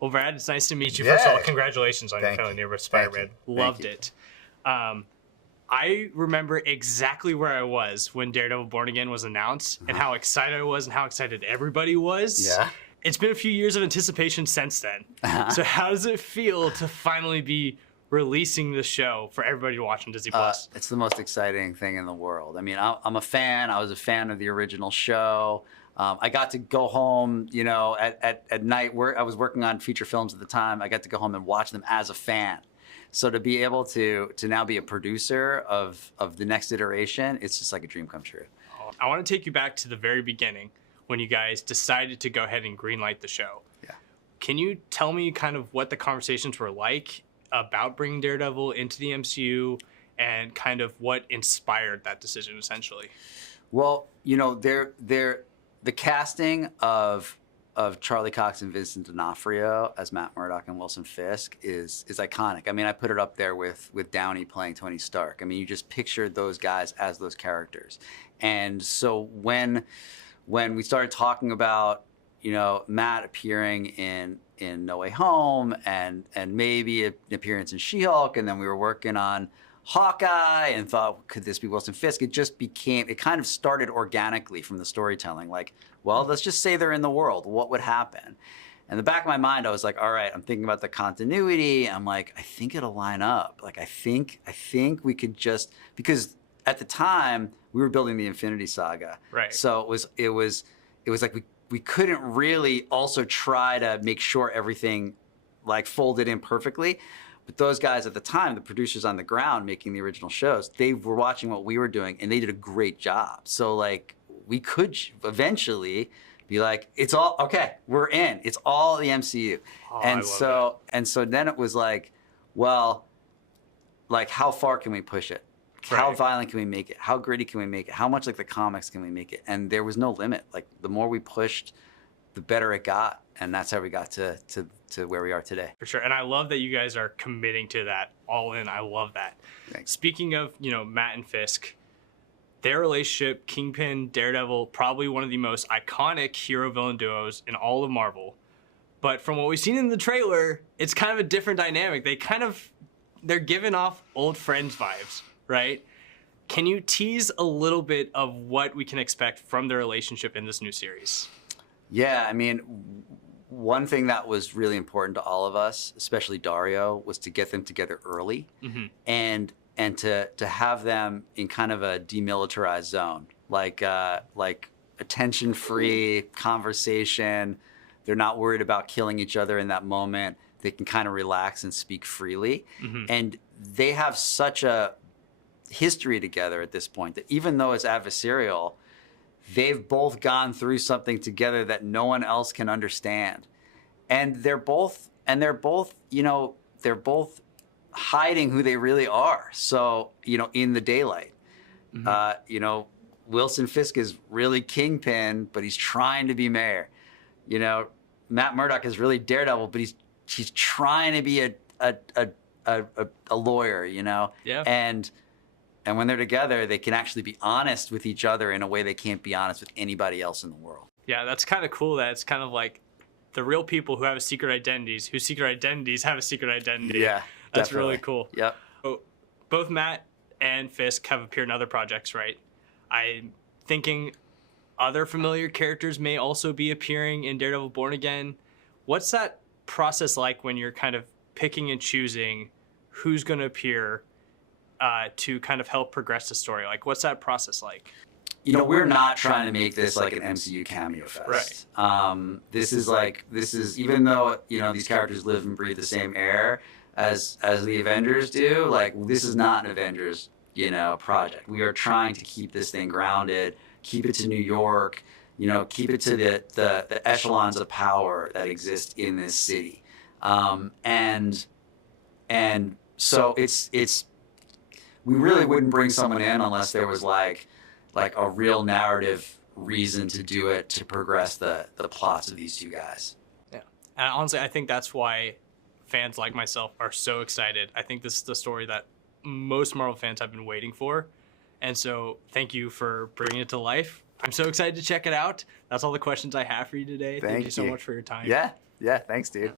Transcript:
Well, Brad, it's nice to meet you. Yeah. First of all, congratulations on your Thank family you. neighbor Spider-Man. Thank you. Loved it. I remember exactly where I was when Daredevil Born Again was announced and how excited I was and how excited everybody was. Yeah. It's been a few years of anticipation since then. So how does it feel to finally be releasing the show for everybody to watch on Disney Plus? It's the most exciting thing in the world. I mean, I'm a fan. I was a fan of the original show. I got to go home, you know, at night. I was working on feature films at the time. I got to go home and watch them as a fan. So to be able to now be a producer of the next iteration, it's just like a dream come true. I want to take you back to the very beginning when you guys decided to go ahead and greenlight the show. Yeah. Can you tell me kind of what the conversations were like about bringing Daredevil into the MCU and kind of what inspired that decision essentially? Well, you know, the casting of Charlie Cox and Vincent D'Onofrio as Matt Murdock and Wilson Fisk is iconic. I mean, I put it up there with Downey playing Tony Stark. I mean, you just pictured those guys as those characters. And so when we started talking about, you know, Matt appearing in No Way Home and maybe an appearance in She-Hulk, and then we were working on Hawkeye and thought, could this be Wilson Fisk? It kind of started organically from the storytelling. Like, well, let's just say they're in the world. What would happen? In the back of my mind, I was like, all right, I'm thinking about the continuity. I'm like, I think it'll line up. Like, I think we could just, because at the time we were building the Infinity Saga. Right. So it was like we couldn't really also try to make sure everything like folded in perfectly. But those guys at the time, the producers on the ground making the original shows, they were watching what we were doing and they did a great job. So like we could eventually be like, it's all, okay, we're in. It's all the MCU. Oh, and so then it was like, well, like how far can we push it? How violent can we make it? How gritty can we make it? How much like the comics can we make it? And there was no limit. Like the more we pushed, the better it got. And that's how we got to where we are today. For sure. And I love that you guys are committing to that all in. I love that. Thanks. Speaking of, you know, Matt and Fisk, their relationship, Kingpin, Daredevil, probably one of the most iconic hero-villain duos in all of Marvel. But from what we've seen in the trailer, it's kind of a different dynamic. They're giving off old friends vibes, right? Can you tease a little bit of what we can expect from their relationship in this new series? Yeah, I mean, one thing that was really important to all of us, especially Dario, was to get them together early and to have them in kind of a demilitarized zone, like attention-free conversation. They're not worried about killing each other in that moment. They can kind of relax and speak freely. And they have such a history together at this point that even though it's adversarial, they've both gone through something together that no one else can understand. And they're both, you know, they're both hiding who they really are. So, you know, in the daylight, you know, Wilson Fisk is really Kingpin, but he's trying to be mayor. You know, Matt Murdock is really Daredevil, but he's trying to be a lawyer, you know? Yeah. And when they're together, they can actually be honest with each other in a way they can't be honest with anybody else in the world. Yeah, that's kind of cool that it's kind of like the real people who have secret identities, whose secret identities have a secret identity. Yeah, that's definitely. really cool. Yep. So, both Matt and Fisk have appeared in other projects, right? I'm thinking other familiar characters may also be appearing in Daredevil Born Again. What's that process like when you're kind of picking and choosing who's going to appear to kind of help progress the story? Like, what's that process like? You know, we're not trying to make this like an MCU cameo fest. Right. This is even though, you know, these characters live and breathe the same air as the Avengers do, like this is not an Avengers, you know, project. We are trying to keep this thing grounded, keep it to New York, you know, keep it to the echelons of power that exist in this city. And so it's we really wouldn't bring someone in unless there was like a real narrative reason to do it to progress the plots of these two guys. Yeah. And honestly, I think that's why fans like myself are so excited. I think this is the story that most Marvel fans have been waiting for. And so thank you for bringing it to life. I'm so excited to check it out. That's all the questions I have for you today. Thank you so much for your time. Yeah. Thanks, dude.